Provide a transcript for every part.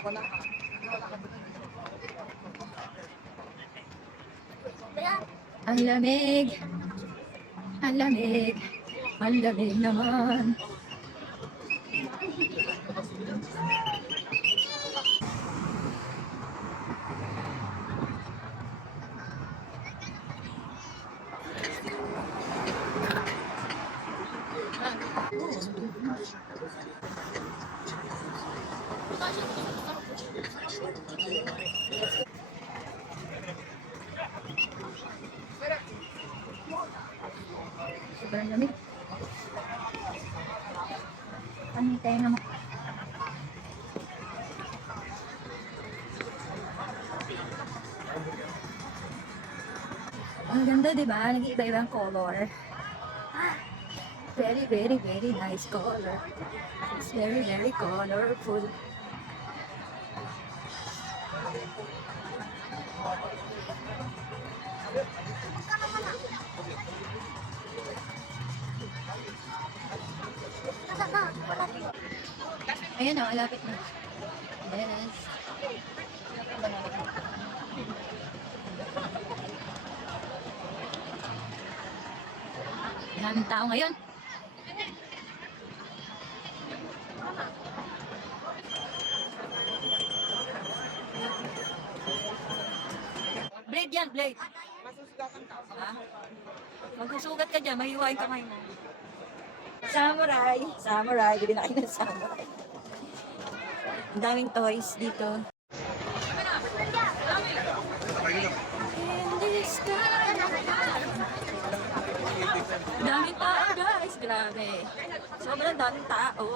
Ang lamig. Ang lamig. Ang lamig naman. Sobrang lamig. Panitay naman. Ang ganda, di ba? Nag-iiba-ibang color. Very, very, very nice color. It's very, very colorful. Ayan na, malapit na. Yes. Daming tao ngayon. Blade yan, blade. Masusugatan ka. Ha? Magsusugat ka dyan, mahiwain kamay mo. Samurai. Samurai. Bili na kayo ng samurai. Ang daming toys dito. Daming tao guys. Grabe. Sobrang daming tao.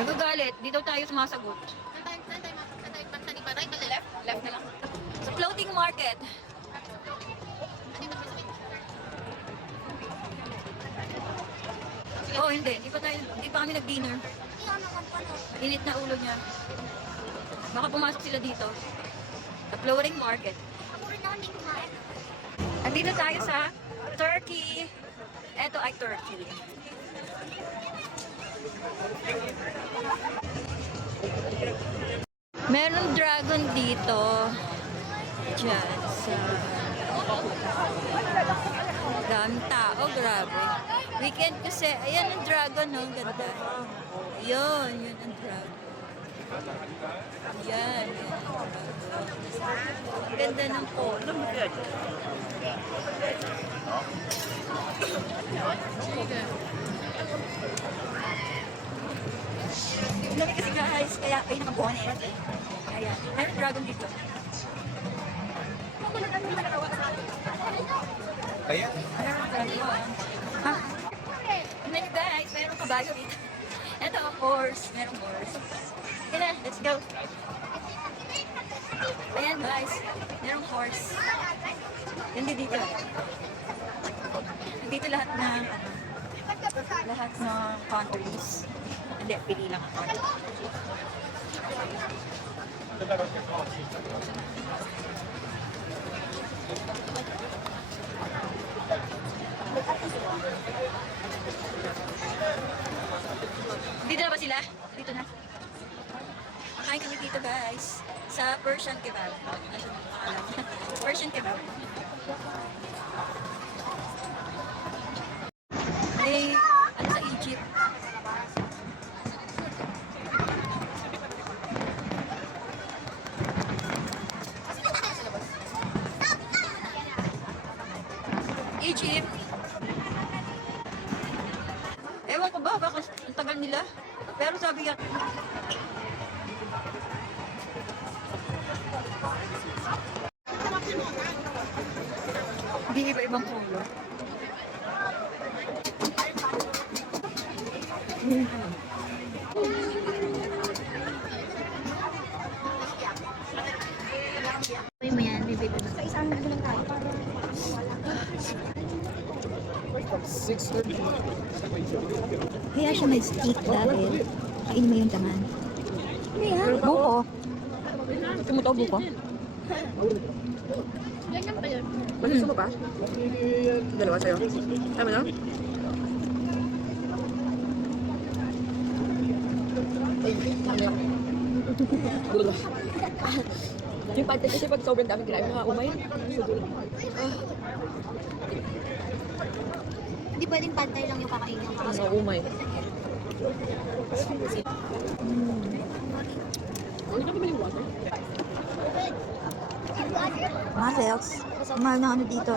Nagagalit. Dito tayo sumasagot. Saan tayo magtani ba? Right ba? Left? Left na lang. Sa floating market. Oh, hindi. Hindi pa kami nag-dinner. Init na ulo niya. Baka pumasok sila dito. Sa floating market. Andito tayo sa Turkey. Ito ay Turkey. Meron dragon dito. Diyan sa... Daming tao, grabe. Weekend kasi, ayan ang dragon, no? Ang ganda. Yun ang dragon. Yan ang dragon. Ganda ng polo. Lagi kasi guys, kaya kayo nakabonet. Ayan, meron dragon dito. Ayan. Ha? Tignan nyo guys, meron kabayo dito. Ito, horse. Merong horse. Okay na, let's go. Ayan guys, merong horse. Hindi dito. Dito lahat ng countries. Hindi, pili lang ako. Dito na ba sila? Dito na. Makain kami dito guys. Sa Persian kebab. Persian kebab. Hey, ano sa Egypt? Egypt. Ewan ko ba, baka ang tagal nila. Pero sabi yan. Hindi iba-ibang pulo. Uy mo yan, bibig na. Sa isang lang tayo. 6:30. Kaya siya may stick dahil kainin mo yung taman. Buko. Gusto mo to buko? Ganyan pa yun. Gusto mo pa? Dalawa sa'yo. Tama na? Yung pantay kasi pag sobrang dami kinain, umay. Hindi pwedeng pantay lang yung kakainin ng Ano, kakasok. umay. Mga sales, mahal na ano dito.